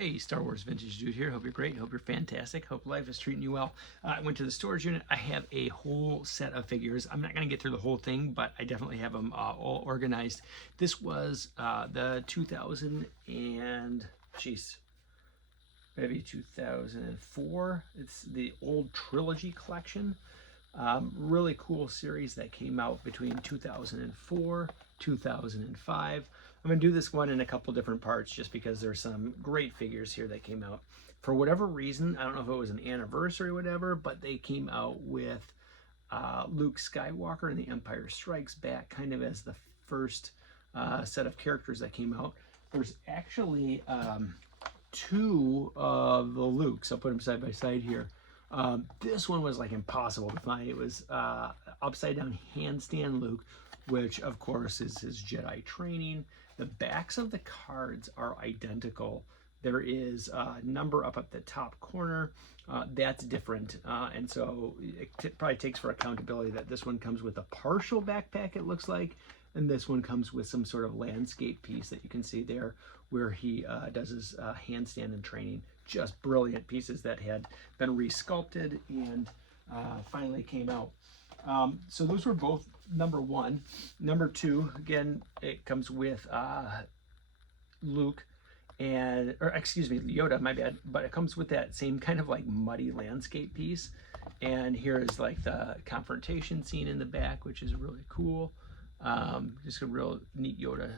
Hey, Star Wars Vintage Dude here. Hope you're great. Hope you're fantastic. Hope life is treating you well. I went to the storage unit. I have a whole set of figures. I'm not going to get through the whole thing, but I definitely have them all organized. This was the 2000 and, geez, maybe 2004. It's the old Trilogy collection. Really cool series that came out between 2004, 2005. I'm going to do this one in a couple different parts just because there's some great figures here that came out. For whatever reason, I don't know if it was an anniversary or whatever, but they came out with Luke Skywalker and The Empire Strikes Back kind of as the first set of characters that came out. There's actually two of the Lukes. I'll put them side by side here. This one was like impossible to find. It was upside down handstand Luke, which of course is his Jedi training. The backs of the cards are identical. There is a number up at the top corner. That's different. And so it probably takes for accountability that this one comes with a partial backpack, it looks like. And this one comes with some sort of landscape piece that you can see there where he does his handstand and training. Just brilliant pieces that had been resculpted and finally came out. So those were both number one. Number two, again, it comes with Luke and, or excuse me, Yoda, my bad, but it comes with that same kind of like muddy landscape piece. And here is like the confrontation scene in the back, which is really cool. Just a real neat Yoda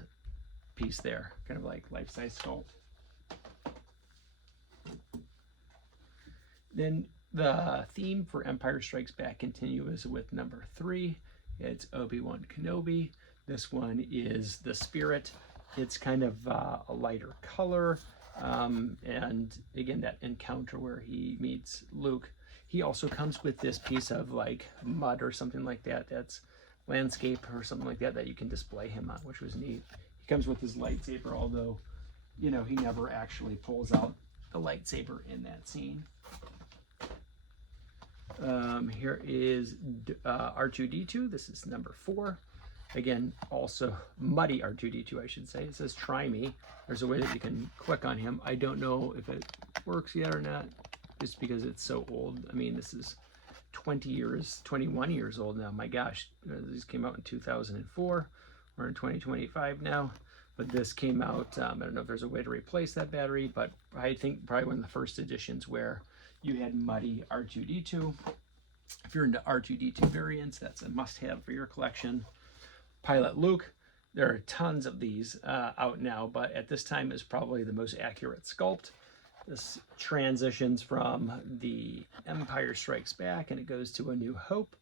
piece there, kind of like life-size sculpt. Then the theme for Empire Strikes Back continues with number 3. It's Obi-Wan Kenobi. This one is the Spirit. It's kind of a lighter color. And again, that encounter where he meets Luke. He also comes with this piece of like mud or something like that. That's landscape or something like that that you can display him on, which was neat. He comes with his lightsaber, although, you know, he never actually pulls out the lightsaber in that scene. Here is R2-D2. This is number 4. Again, also muddy R2-D2, I should say. It says try me. There's a way that you can click on him. I don't know if it works yet or not, just because it's so old. I mean, this is 21 years old now. My gosh, these came out in 2004. We're in 2025 now. But this came out, I don't know if there's a way to replace that battery, but I think probably one of the first editions where you had muddy R2-D2. If you're into R2-D2 variants, that's a must-have for your collection. Pilot Luke, there are tons of these out now, but at this time is probably the most accurate sculpt. This transitions from the Empire Strikes Back and it goes to A New Hope.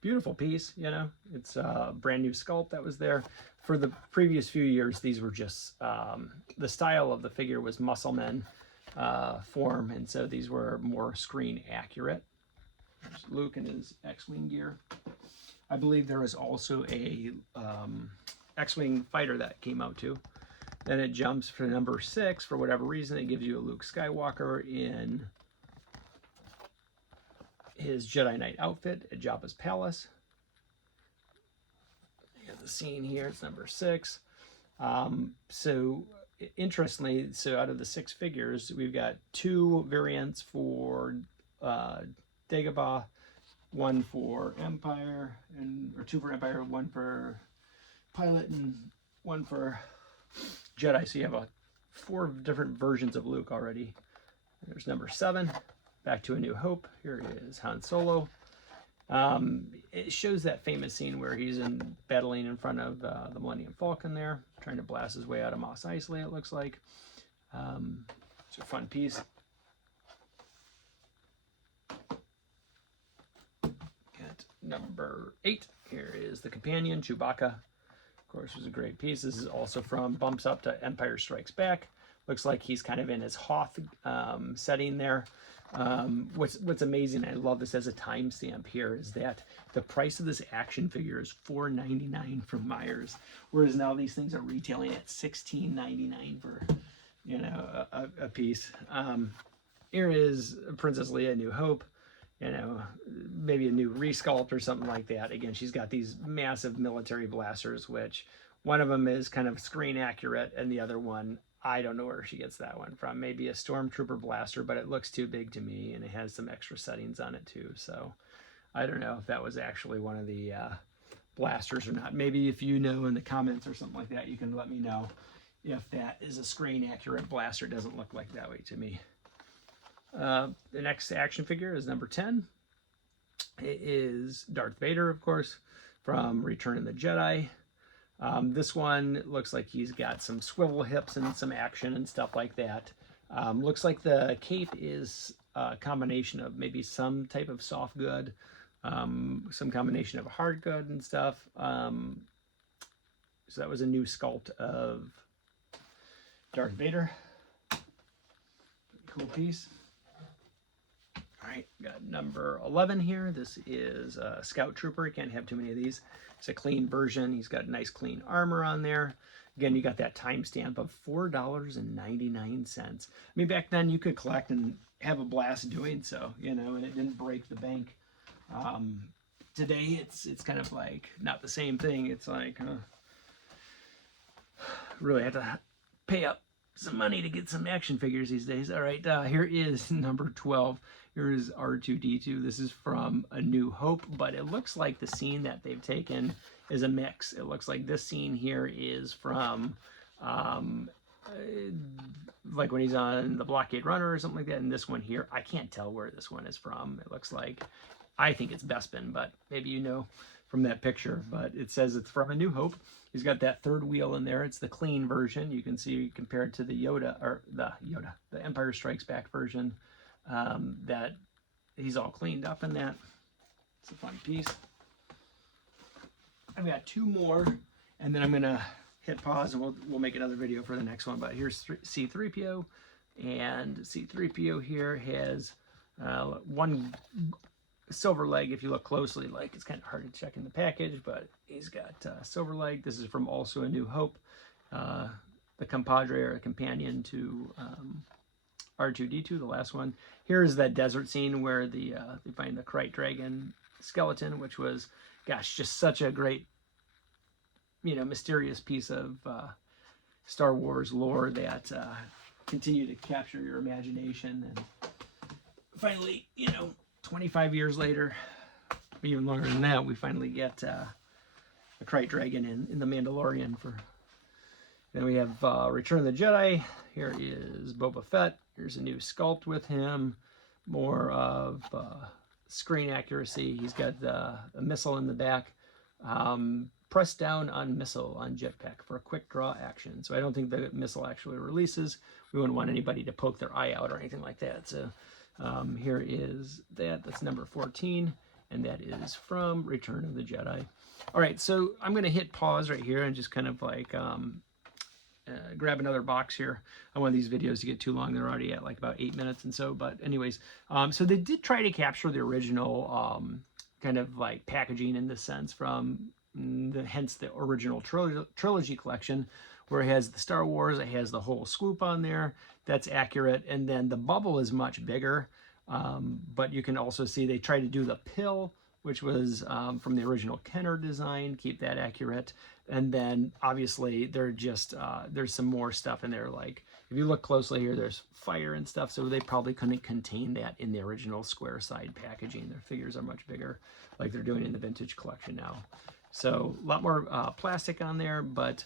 Beautiful piece, you know, it's a brand new sculpt that was there. For the previous few years, these were just, the style of the figure was muscleman form, and so these were more screen accurate. There's Luke in his X-Wing gear. I believe there was also a X-Wing fighter that came out too. Then it jumps for number 6. For whatever reason, it gives you a Luke Skywalker in his Jedi Knight outfit at Jabba's palace. You got the scene here. It's number 6. So interestingly, so out of the 6 figures, we've got 2 variants for Dagobah, 1 for Empire, or 2 for Empire, 1 for Pilot, and 1 for Jedi. So you have 4 different versions of Luke already. There's number 7. Back to A New Hope. Here is Han Solo. It shows that famous scene where he's battling in front of the Millennium Falcon there, trying to blast his way out of Mos Eisley, it looks like. It's a fun piece. At number 8, here is the Companion, Chewbacca. Of course, was a great piece. This is also from Bumps Up to Empire Strikes Back. Looks like he's kind of in his Hoth setting there. What's amazing, I love this as a timestamp here, is that the price of this action figure is $4.99 from Meijer's, whereas now these things are retailing at $16.99 for, you know, a piece. Here is Princess Leia, New Hope. You know, maybe a new resculpt or something like that. Again, she's got these massive military blasters, which one of them is kind of screen accurate, and the other one I don't know where she gets that one from. Maybe a Stormtrooper blaster, but it looks too big to me, and it has some extra settings on it too. So I don't know if that was actually one of the blasters or not. Maybe if you know in the comments or something like that, you can let me know if that is a screen accurate blaster. It doesn't look like that way to me. The next action figure is number 10. It is Darth Vader, of course, from Return of the Jedi. This one looks like he's got some swivel hips and some action and stuff like that. Looks like the cape is a combination of maybe some type of soft good, some combination of hard good and stuff. So that was a new sculpt of Darth Vader. Cool piece. All right, got number 11 here. This is a Scout Trooper. You can't have too many of these. It's a clean version. He's got nice clean armor on there. Again, you got that timestamp of $4.99. I mean, back then you could collect and have a blast doing so, you know, and it didn't break the bank. Today it's kind of like not the same thing. It's like really have to pay up some money to get some action figures these days. All right, here is number 12. Here is R2-D2. This is from A New Hope, but it looks like the scene that they've taken is a mix. It looks like this scene here is from like when he's on the Blockade Runner or something like that, and this one here, I can't tell where this one is from. It looks like, I think it's Bespin, but maybe you know from that picture, but it says it's from A New Hope. He's got that third wheel in there. It's the clean version. You can see compared to the the Empire Strikes Back version, that he's all cleaned up in that. It's a fun piece. I've got two more, and then I'm gonna hit pause and we'll make another video for the next one. But here's C-3PO, and C-3PO here has one silver leg. If you look closely, like, it's kind of hard to check in the package, but he's got silver leg. This is from also A New Hope, the compadre or a companion to R2-D2, the last one. Here is that desert scene where they find the Krayt Dragon skeleton, which was, gosh, just such a great, you know, mysterious piece of Star Wars lore that continue to capture your imagination. And finally, you know, 25 years later, even longer than that, we finally get a Krayt Dragon in The Mandalorian. Then we have Return of the Jedi. Here is Boba Fett. Here's a new sculpt with him. More of screen accuracy. He's got a missile in the back. Press down on missile on jetpack for a quick draw action. So I don't think the missile actually releases. We wouldn't want anybody to poke their eye out or anything like that. So here is that. That's number 14. And that is from Return of the Jedi. All right, so I'm going to hit pause right here and just kind of like grab another box here. I don't want these videos to get too long. They're already at like about 8 minutes and so. But anyways, so they did try to capture the original kind of like packaging in this sense from hence the original Trilogy collection, where it has the Star Wars, it has the whole swoop on there. That's accurate. And then the bubble is much bigger. But you can also see they try to do the pill, which was from the original Kenner design, keep that accurate. And then obviously they're just, there's some more stuff in there. Like if you look closely here, there's fire and stuff. So they probably couldn't contain that in the original square side packaging. Their figures are much bigger, like they're doing in the vintage collection now. So a lot more plastic on there, but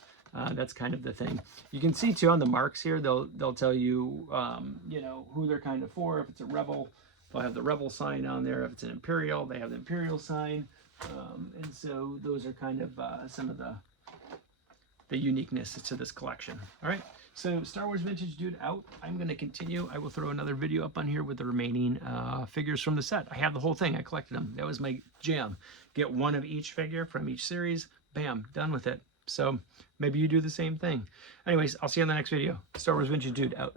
that's kind of the thing. You can see too on the marks here, they'll tell you, you know, who they're kind of for. If it's a Rebel, they'll have the Rebel sign on there. If it's an Imperial, they have the Imperial sign. And so those are kind of some of the uniqueness to this collection. All right, so Star Wars Vintage Dude out. I'm going to continue. I will throw another video up on here with the remaining figures from the set. I have the whole thing. I collected them. That was my jam. Get one of each figure from each series. Bam, done with it. So maybe you do the same thing. Anyways, I'll see you on the next video. Star Wars Vintage Dude out.